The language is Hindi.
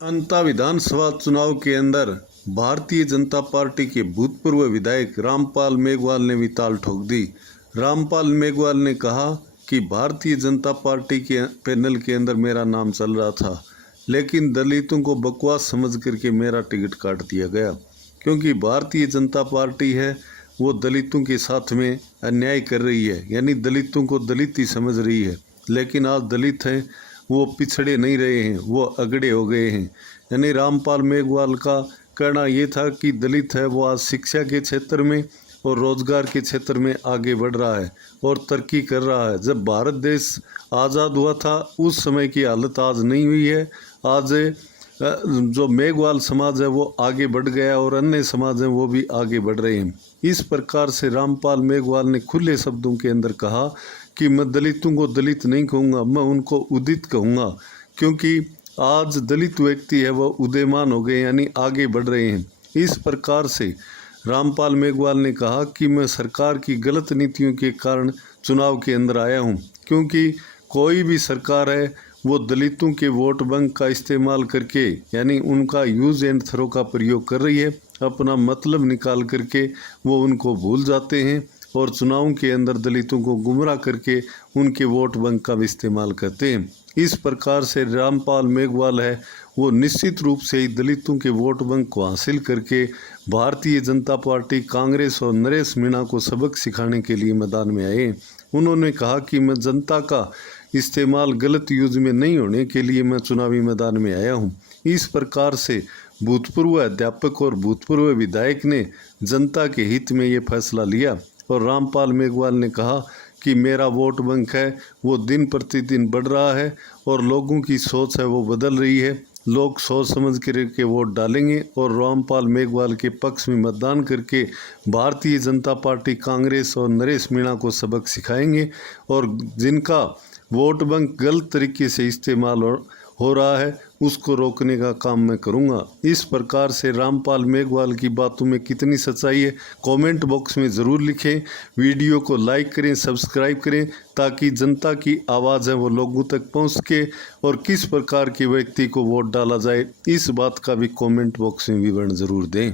अंता विधानसभा चुनाव के अंदर भारतीय जनता पार्टी के भूतपूर्व विधायक रामपाल मेघवाल ने भी ताल ठोक दी। रामपाल मेघवाल ने कहा कि भारतीय जनता पार्टी के पैनल के अंदर मेरा नाम चल रहा था, लेकिन दलितों को बकवास समझ करके मेरा टिकट काट दिया गया, क्योंकि भारतीय जनता पार्टी है वो दलितों के साथ में अन्याय कर रही है, यानी दलितों को दलित ही समझ रही है। लेकिन आज दलित हैं वो पिछड़े नहीं रहे हैं, वो अगड़े हो गए हैं। यानी रामपाल मेघवाल का कहना ये था कि दलित है वो आज शिक्षा के क्षेत्र में और रोजगार के क्षेत्र में आगे बढ़ रहा है और तरक्की कर रहा है। जब भारत देश आज़ाद हुआ था उस समय की हालत आज नहीं हुई है। आज जो मेघवाल समाज है वो आगे बढ़ गया और अन्य समाज हैं वो भी आगे बढ़ रहे हैं। इस प्रकार से रामपाल मेघवाल ने खुले शब्दों के अंदर कहा कि मैं दलितों को दलित नहीं कहूँगा, मैं उनको उदित कहूँगा, क्योंकि आज दलित व्यक्ति है वह उदयमान हो गए, यानी आगे बढ़ रहे हैं। इस प्रकार से रामपाल मेघवाल ने कहा कि मैं सरकार की गलत नीतियों के कारण चुनाव के अंदर आया हूँ, क्योंकि कोई भी सरकार है वो दलितों के वोट बैंक का इस्तेमाल करके, यानी उनका यूज एंड थ्रो का प्रयोग कर रही है। अपना मतलब निकाल करके वो उनको भूल जाते हैं और चुनावों के अंदर दलितों को गुमराह करके उनके वोट बैंक का भी इस्तेमाल करते हैं। इस प्रकार से रामपाल मेघवाल है वो निश्चित रूप से ही दलितों के वोट बैंक को हासिल करके भारतीय जनता पार्टी, कांग्रेस और नरेश मीणा को सबक सिखाने के लिए मैदान में आए। उन्होंने कहा कि मैं जनता का इस्तेमाल गलत यूज में नहीं होने के लिए मैं चुनावी मैदान में आया हूँ। इस प्रकार से भूतपूर्व अध्यापक और भूतपूर्व विधायक ने जनता के हित में ये फैसला लिया और रामपाल मेघवाल ने कहा कि मेरा वोट बैंक है वो दिन प्रतिदिन बढ़ रहा है और लोगों की सोच है वो बदल रही है। लोग सोच समझ के वोट डालेंगे और रामपाल मेघवाल के पक्ष में मतदान करके भारतीय जनता पार्टी, कांग्रेस और नरेश मीणा को सबक सिखाएंगे और जिनका वोट बैंक गलत तरीके से इस्तेमाल हो रहा है उसको रोकने का काम मैं करूंगा। इस प्रकार से रामपाल मेघवाल की बातों में कितनी सच्चाई है कमेंट बॉक्स में ज़रूर लिखें। वीडियो को लाइक करें, सब्सक्राइब करें, ताकि जनता की आवाज़ है वो लोगों तक पहुंच सके और किस प्रकार के व्यक्ति को वोट डाला जाए इस बात का भी कमेंट बॉक्स में विवरण ज़रूर दें।